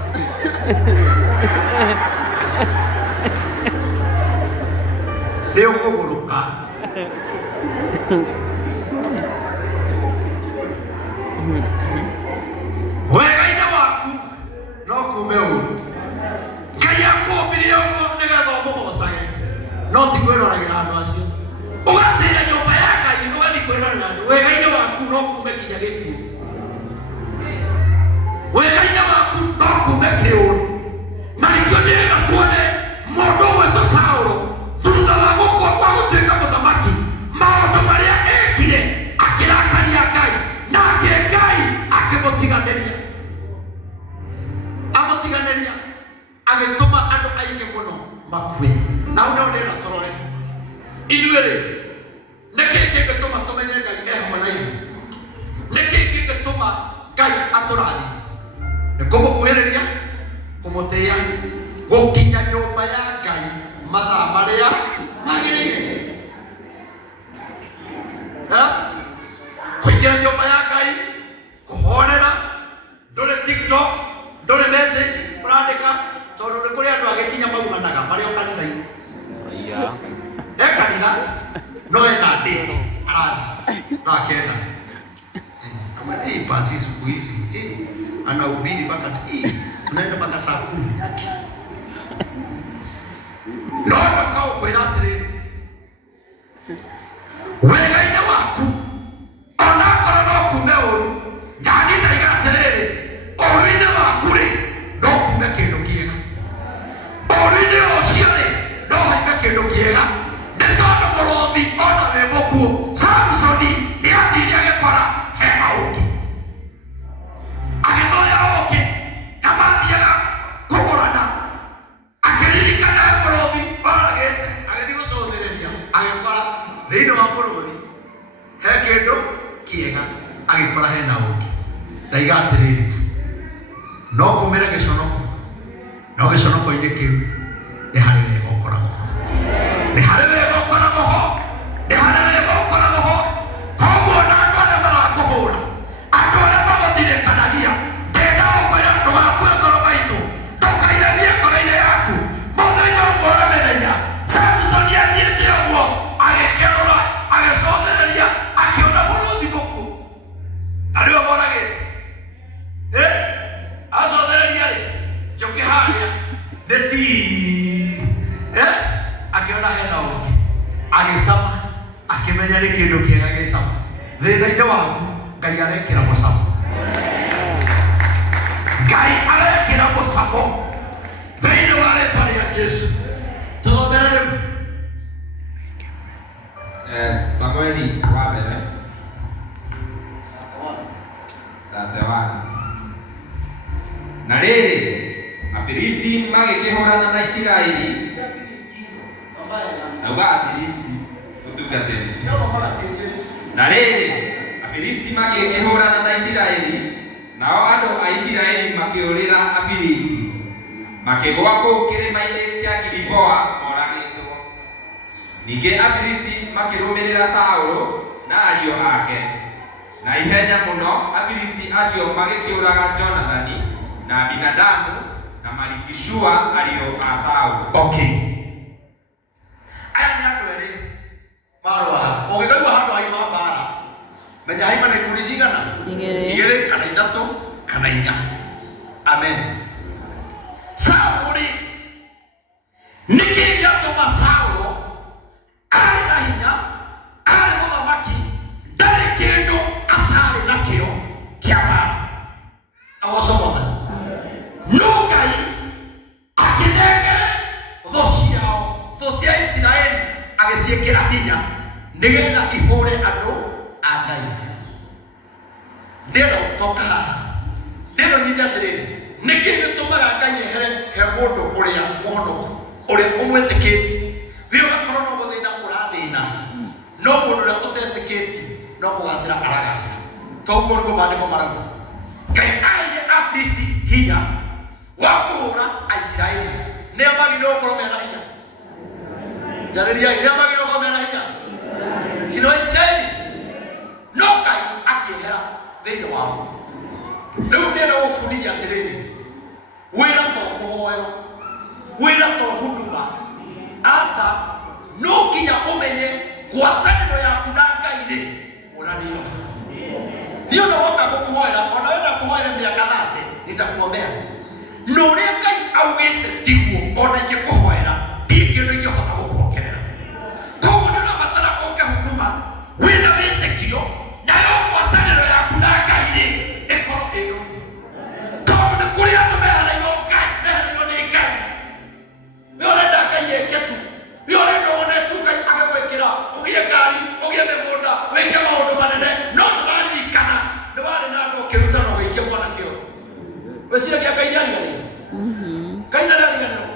nĩ ũkũgũrũka wega-inĩ waku no kuume ũru Ngai akũũmbire ũguo nĩgetha ũmũgocage no ti kwĩroragĩra andũ acio ũgatĩra nyũmba ya Ngai ũgathiĩ kwĩrorera andũ wega-inĩ waku no kuume kinya gĩkuũ wega-inĩ waku no kuume kĩũru na nĩkĩo ndĩrenda tuone mũndũ ũgwĩtwo Saũlũ thutha wa gũkua kwa gũtuĩka mũthamaki maũndũ marĩa ekire akĩrakaria Ngai nake Ngai akĩmũtiganĩria amũtiganĩria agĩtũma andũ aingĩ mũno makue na hau nĩho ndĩrenda tũrore ithuĩ-rĩ nĩkĩĩ kĩngĩtũma tũmenye Ngai e hamwe na ithuĩ nĩkĩĩ kĩngĩtũma Ngai atũrathime nĩ kũmũkuhĩrĩria kũmũtĩĩa gũkinya nyũmba ya Ngai mathaa marĩa magĩrĩire kũingĩra nyũmba ya Ngai kũhorera ndũrĩ TikTok ndũrĩ message ũrandĩka tondũ nĩ kũrĩ andũ agĩkinya mauganaga marĩ o kanitha-inĩ kanitha no ena date arathiĩ nakenda basi siku hizi anahubiri mpaka tunaenda mpaka saa 10 yake no akaũkwĩra atĩrĩrĩ wega-inĩ waku onakorwo no kuume ũru nani ndaiga atĩrĩrĩ ũru-inĩ waku-rĩ no kuume kĩndũ kĩega ũru-inĩ ũcio-rĩ no haime kĩndũ kĩega nĩ tondũ mũrũthi ona wĩ mũkuũ Samsoni nĩ athire agĩkora hena ũngĩ agĩthoya ũngĩ na mathiaga kũgũrana akĩririkana mũrũthi oragĩte agĩthiĩ gũcũthĩrĩria agĩkora no kumira giconoko no giconoko ine kiu ni hari wega ukoragwo ni hari wega ukoragwo ho ni hari wega ukoragwo ho koguo na andũ arĩa marakũhũra andũ arĩa magũthirĩkanagia ndenda gũkwĩra ndũgakue ngoro maitũ ndũkainamie ngoro-inĩ yaku mũthenya ũmwe wa mĩthenya Samsoni athiĩte ũguo agĩkerũra agĩcothereria akĩona mũrũthi mũkuũ na nĩwe moragĩte acothereria rĩ njũkĩ harĩa nĩ ti akĩona hena ũngĩ agĩcama akĩmenya nĩ kĩndũ kĩega gĩcama thĩna-inĩ waku Ngai arekĩra mũcamo Ngai arekĩra mũcamo thĩinĩ wa rĩĩtwa rĩa Jesũ tũthomere rĩu Samueli wa mbere 31 na rĩrĩ Afilisti magĩkĩhũrana na Isiraeli nauga Afilisti ũtungatĩri na rĩrĩ Afilisti magĩkĩhũrana na Isiraeli nao andũ a Isiraeli makĩũrĩra Afilisti makĩgũa kũu kĩrĩma-inĩ kĩa Giliboa moragĩtwo ningĩ Afilisti makĩrũmĩrĩra Saũlũ na ariũ ake na ihenya mũno Afilisti acio magĩkĩũraga Jonathani na Abinadabu na Malikishua ariũ a Saũlũ. Okay. Aya nĩ andũ erĩ marũaga ũngĩkaigua handũ haima mbara menya haima nĩ ikundi cigana igĩrĩ kana ithatũ kana inya. Amen. Saũlũ rĩ nĩkĩ gĩatũma Saũlũ arĩ na hinya arĩ mũthamaki ndarĩ kĩndũ atarĩ nakĩo kĩa mbara awacomona no Ngai akĩnengere thũ ciao thũ cia Isiraeli agĩciĩkĩra hinya nĩgetha ihũre andũ a Ngai. Ndĩrenda gũtoka haha ndĩrenda nyinja atĩrĩrĩ nĩkĩ gĩtũmaga Ngai ehere he mũndũ ũrĩa mũhonoku ũrĩa ũmwĩtĩkĩtie we ũgakorwo no gũthĩna ũrathĩna no mũndũ ũrĩa ũtetĩkĩtie no kũgacĩra aragacĩra toguo nĩguo maandĩko marauga. Ngai aheire Afilisti hinya wa kũhũra Aisiraeli nĩ amagĩrĩirwo gũkorwo mena hinya njarĩriai nĩ amagĩrĩirwo gũkorwo mena hinya sino Isiraeli no Ngai akĩehera thĩinĩ wao. Rĩu ndĩrenda gũbundithia atĩrĩrĩ wĩra to kũhoerwo wĩra to huduma aca no nginya ũmenye ngwatanĩro yaku na Ngai rĩ ũranĩo nĩ ũndũ woka gũkũhoera ona wenda kũhoera mĩaka 30 nitakuombea no ũrĩa Ngai augĩte tiguo ona ingĩkũhoera ndirĩ kĩndũ ingĩhota gũkuongerera. Koguo nĩ ũrabatara ũke huduma wĩna wĩtĩkio nayo ngwatanĩro yaku na Ngai rĩ ĩkorwo ĩno tondũ nĩ kũrĩ andũ mehereirwo Ngai mehereirwo nĩ Ngai we ũrenda Ngai eke tu we ũrenda wone tu Ngai agĩgwĩkĩra ũgĩe ngari ũgĩe mĩgũnda wĩke maũndũ manene no ndũraririkana nĩ warĩ na andũ ũkĩrutana ũgĩikia mwana kĩoro wĩciragia Ngai nĩ ariganĩirwo Ngai ndarĩ ariganĩrwo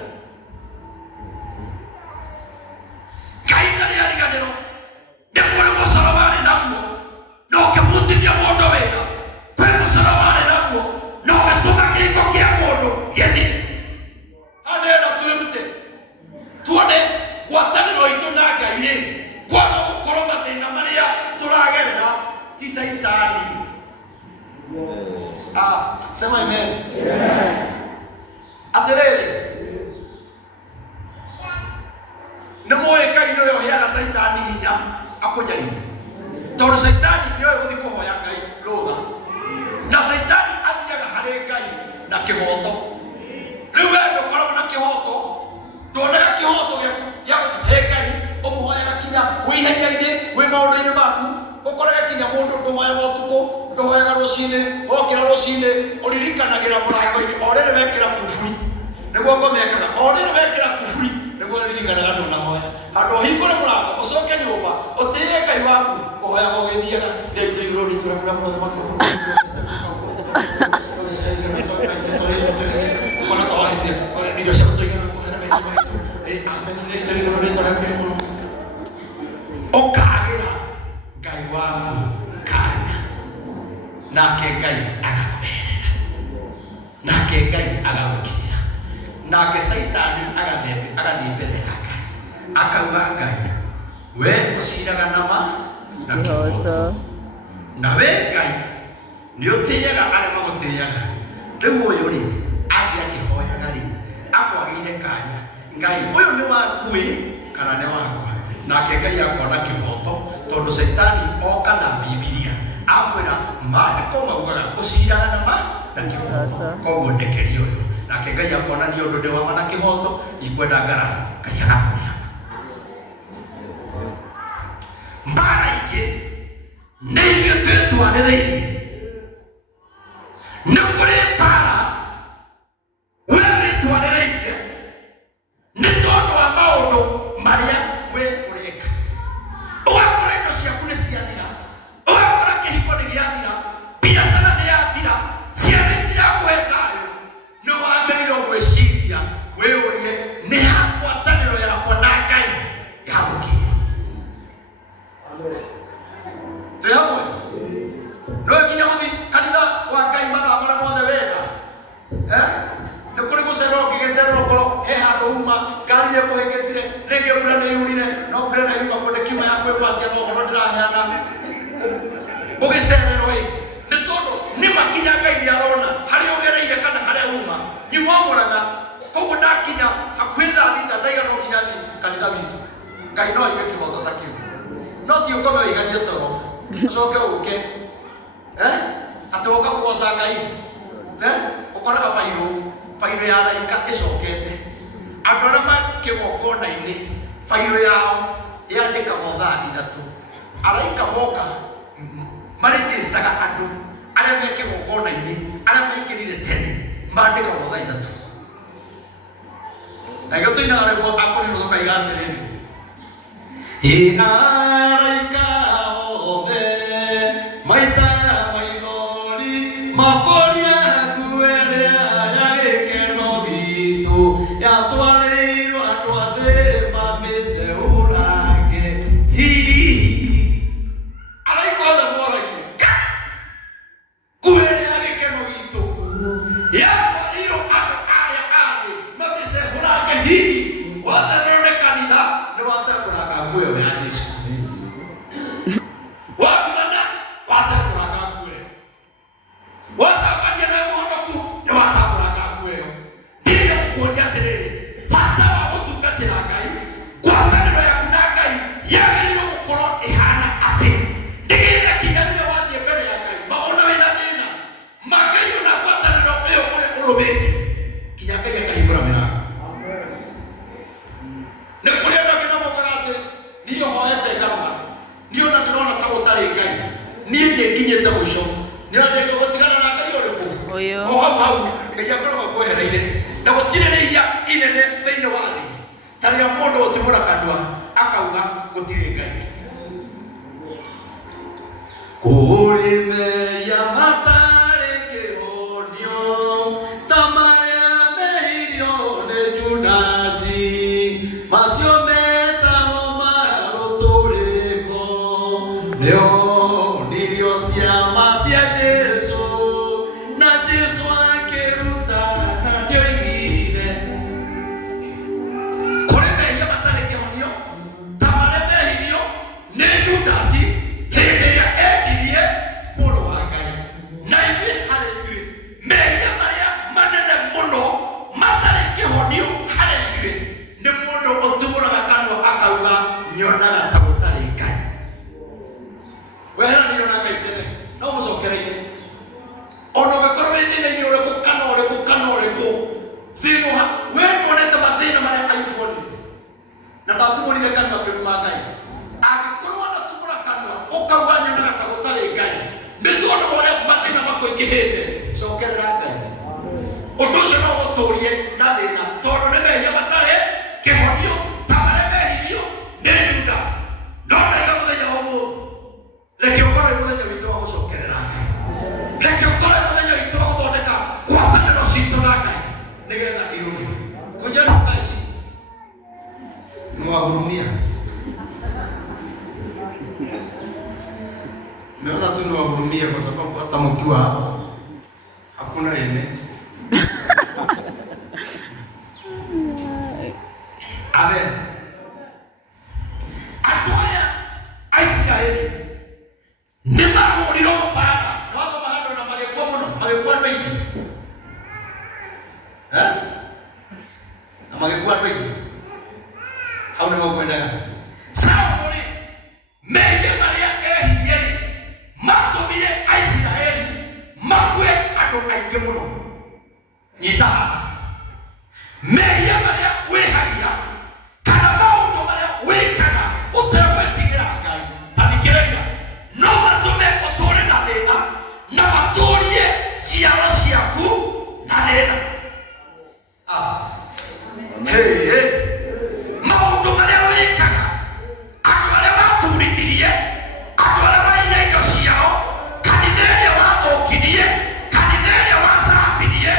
Ngai ndarĩ ariganĩrwo nĩ kũrĩ mũcoro warĩ naguo no ũkĩbutithia mũndũ wĩra kwĩ mũcoro warĩ naguo no ũgĩtũma kĩhiko kĩa mũndũ gĩthiĩ. Handĩrenda twĩrute tuone ngwatanĩro itũ na Ngai rĩ kwaga gũkorwo mathĩna marĩa tũragerera ti Saitani. Sema amen. Atĩrĩrĩ nĩ mũĩ Ngai nĩwe ũheaga Saitani hinya akũnyarire tondũ Saitani nĩwe gũthiĩ kũhoya Ngai rũtha na Saitani athiaga harĩ Ngai na kĩhoto. Rĩu we ndũkoragwo na kĩhoto ndũonaga kĩhoto gĩa gũthiĩ Ngai ũmũhoyaga kinya wĩ ihenya-inĩ wĩ maũndũ-inĩ maku ũkoraga kinya mũndũ ndũhoyaga ũtukũ ndũhoyaga rũcinĩ wokĩra rũcinĩ ũririkanagĩra mũrango-inĩ o rĩrĩ wekĩra kũburi nĩguo ngomekaga o rĩrĩ wekĩra kũburi nĩguo ririkanaga ndũnahoya handũ ũhingũre mũrango ũcoke nyũmba ũtĩye Ngai waku ũhoyaga ũgĩthiaga nĩaitũ igũrũ ritũ rĩaku rĩa mũthamaki ũkagĩra Ngai waku kanya nake Ngai agakũherera nake Ngai agagukirira nake Saitani agathie mbere ya Ngai akauga Ngai we uciraga nama na kihoto na we Ngai ni utiyaga arĩa magũtĩyaga rĩu ũyũ rĩ angĩakĩhoyaga rĩ akwagĩire kanya Ngai ũyũ nĩ waku kana nĩ wakwa nake Ngai akona kĩhoto tondũ Saitani oka na Bibilia amwĩra maandĩko maugaga ũciraga nama na kĩhoto koguo ndekerio ũyũ nake Ngai akona nĩ ũndũ ndĩ wama na kĩhoto ikwenda ngarara Ngai agakũneana mbara ingĩ nĩ ithuĩ twĩtwarĩrĩirie nĩ kũrĩ mbara we wĩtwarĩrĩirie nĩ tondũ wa maũndũ marĩa we ũreka ũgakora indo ciaku nĩ ciathira ũgakora kĩhiko nĩ gĩathira biacara nĩ yathira ciana itirakũhe thayũ nĩ wambĩrĩirwo gwĩciria wĩũrie nĩ ha ngwatanĩro yakwa na Ngai yagũkinya twĩ hamwe no nginya gũthiĩ kanitha wa Ngai mathaa mothe wega nĩ kũrĩ gũcererwo ngĩgĩcererwo korwo he handũ uma ngari nĩ kũhĩngĩcire rĩngĩ mbura nĩ yurire no mbura nĩ yuma kũndĩ kiuma ya kwĩgwatia no ũhoro ndĩraheana ũgĩcererwo nĩ tondũ nĩ makinya Ngai nĩ arona harĩa ũgereire kana harĩa uma nyumamũraga koguo ndakinya hakuhĩ thaa thita ndaigana nginya thiĩ kanitha witũ Ngai no aige kĩhoto ta kĩu no ti ũkome ũiganie toro ũcoke ũke atĩ woka kũgoca Ngai ũkoraga bairũ ya laika ĩcokete andũ arĩa makĩgongona-inĩ bairũ yao yandĩkagwo thaa ithatũ araika moka marĩnjĩcitaga andũ arĩa me kĩgongona-inĩ arĩa maingĩrire tene mandĩkagwo thaa ithatũ na gĩo tũinaga nĩguo akũrinwo tũkaiga atĩrĩrĩ araika othe maita maithori makoria nguĩrĩa ya gĩkeno gitũ yatwarĩirwo andũ athĩ mamĩceũrange hihi araika othe moragia nguĩrĩa ya gĩkeno gitũ yatwarĩirwo andũ arĩa athĩ mamĩceũrange hihi wacererwo nĩ kanitha nĩ watambũraga nguo ĩyo ya Jesũ waumana watambũraga nguo ĩyo wacambania na mũhonoku nĩ watambũraga nguo ĩyo ndiye gũkuonia atĩrĩrĩ bata wa gũtungatĩra Ngai ngwatanĩro yaku na Ngai yagĩrĩirwo gũkorwo ĩhana atĩ nĩgetha kinya rĩrĩa wathiĩ mbere ya Ngai maona wĩna thĩna ma Ngai ona ngwatanĩro ĩyo ũrĩa ũrũmĩte kinya Ngai akahingũra mĩrango nĩ kũrĩ andũ angĩ mamokaga atĩ niĩ hoete ngaruga niĩ ona ndĩrona ta gũtarĩ Ngai niĩ nĩnginyĩte mũico nĩ wandĩka gũtigana na Ngai ũrĩkũ o hau Ngai akoragwo akwehereire na gũtirĩ rĩia inene thĩinĩ wa thĩ ta rĩa mũndũ gũtimũra kanua akauga gũtirĩ Ngai kũrĩ meya matarĩ kĩhonio ta marĩa mehirio nĩ Judasi macio metagwo marũtũrĩko nĩo nirio ciama cia Jesũ na Jesũ akĩruta na nĩoigire kũrĩ mehia matarĩ kĩhonio ta marĩa mehirio nĩ Judasi hĩndĩ ĩrĩa endirie mũrũ wa Ngai na ithuĩ harĩ ithuĩ mehia marĩa manene mũno matarĩ kĩhonio harĩ ithuĩ nĩ mũndũ ũtumũraga kanua akauga nyonaga ta gũtarĩ Ngai weheranĩirwo na Ngai tene no mũcokereire ona ũgĩkorwo wĩ thĩna-inĩ ũrĩkũ kana ũrĩkũ thĩna we nĩwonete mathĩna marĩa Ayubu onire na ndatumũrire kanua akĩruma Ngai angĩkorwo anatumũra kanua ũkauga nyonaga ta gũtarĩ Ngai nĩ tondũ ũrĩa mathĩna makũingĩhĩte cokerera Ngai ũndũ ũcio no gũtũrie na thĩna tondũ nĩ mehia matarĩ kĩhonio ta marĩa mehirio nĩ Judasi no ndaiga mũthenya wa ũmũthĩ reke ũkorwo mũthenya witũ wa gũcokerera Ngai reke ũkorwo mũthenya witũ wa gũthondeka ngwatanĩro citũ na Ngai nĩgetha irũme kujeni Ngai mwahurumia meona tu niwahurumie kwa sababu hata mkiwa hapa hakuna ene na magekuwa twingi hau nĩho kwendaga Saũlũ meje maria ehinyeri matũmire Aisiraeli makue andũ aingĩ mũno nyita meje maria wĩhagia kana maũndũ maria wĩkaga ũtegwĩtigĩra Ngai athikĩrĩria no matũme ũtũũre na thĩna na matũũrie njiaro ciaku na thĩna maũndũ marĩa wĩkaga andũ arĩa matũrithirie andũ arĩa maina indo ciao kanitha ĩrĩa wathũkirie kanitha ĩrĩa wacambirie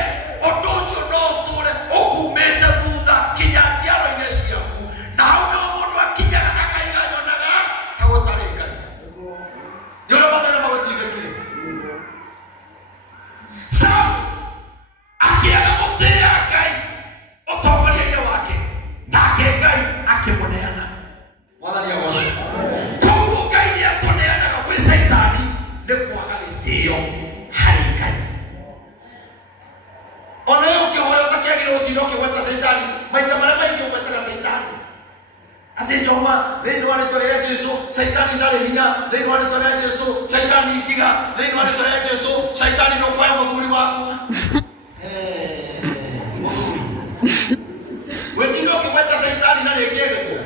ũndũ ũcio no ũtũũre ũkumĩte thutha kinya njiaro-inĩ ciaku na hau nĩho mũndũ akinyaga akaiganyonaga ta gũtarĩ Ngai nĩ ũrĩa mathĩna magũtigĩkire Saũlũ akĩaga gũtĩĩa Ngai ũtongoria-inĩ wake nake Ngai akĩmũneana mwathani agocwo koguo Ngai nĩatũneanaga gwĩ Saitani nĩ kwaga gĩtĩo harĩ Ngai ona yo ũkĩhoya ũtakĩagĩrĩirwo gũtinda ũkĩgweta Saitani maita marĩa maingĩ ũgwetaga Saitani atĩ Jehova thĩinĩ wa rĩĩtwa rĩa Jesũ Saitani ndarĩ hinya thĩinĩ wa rĩĩtwa rĩa Jesũ Saitani ndiga thĩinĩ wa rĩĩtwa rĩa Jesũ Saitani ndũkuoya mũthuri wakwa wĩtinda ũkĩgweta Saitani na rĩngĩ gĩkũra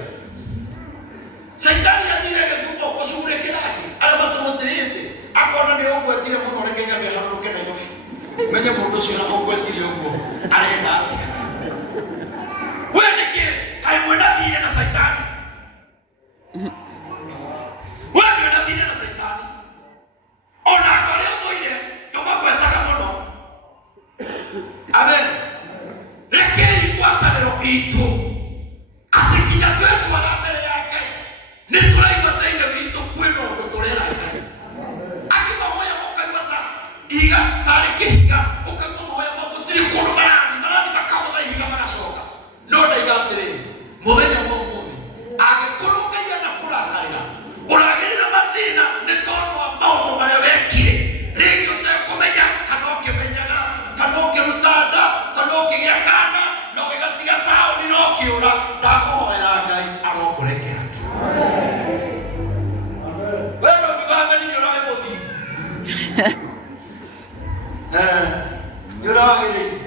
Saitani athire gĩthumo gũcurĩkĩra andũ arĩa matũmũtĩĩte akona nĩ ũgwetire mũno reke nyambe harũrũke Nairobi menye mũndũ ũcio na ũgwetire ũguo arenda atĩa we nĩkĩ kaĩ mwĩnathire na Saitani we nĩũnathire na Saitani ona andũ arĩa ũthũire ndũmagwetaga mũno amen rekei ngwatanĩro itũ atĩ kinya twetwara mbere ya Ngai nĩ tũraigua thĩinĩ witũ kwĩna ũndũ tũrera Ngai angĩ mahoya ũkaigua ta ihiga tarĩ kĩhiga ũkaigua mahoya mau gũtirĩ kũndũ marathi makahotha ihiga magacoka no ndaiga atĩrĩrĩ mũthenya wa ũmũthĩ angĩkorwo Ngai enda kũrakarĩra ũragĩrĩra mathĩna nĩ tondũ wa maũndũ marĩa wekire rĩngĩ ũtekũmenya kana ũkĩmenyaga kana ũkĩruta nda kana ũkĩgĩa kana no gĩgatiga taũni no kĩũra ndakũhoera Ngai agokũrekera wendo ũkiuga nĩ ũragĩ mũthingi nĩ ũragĩrĩire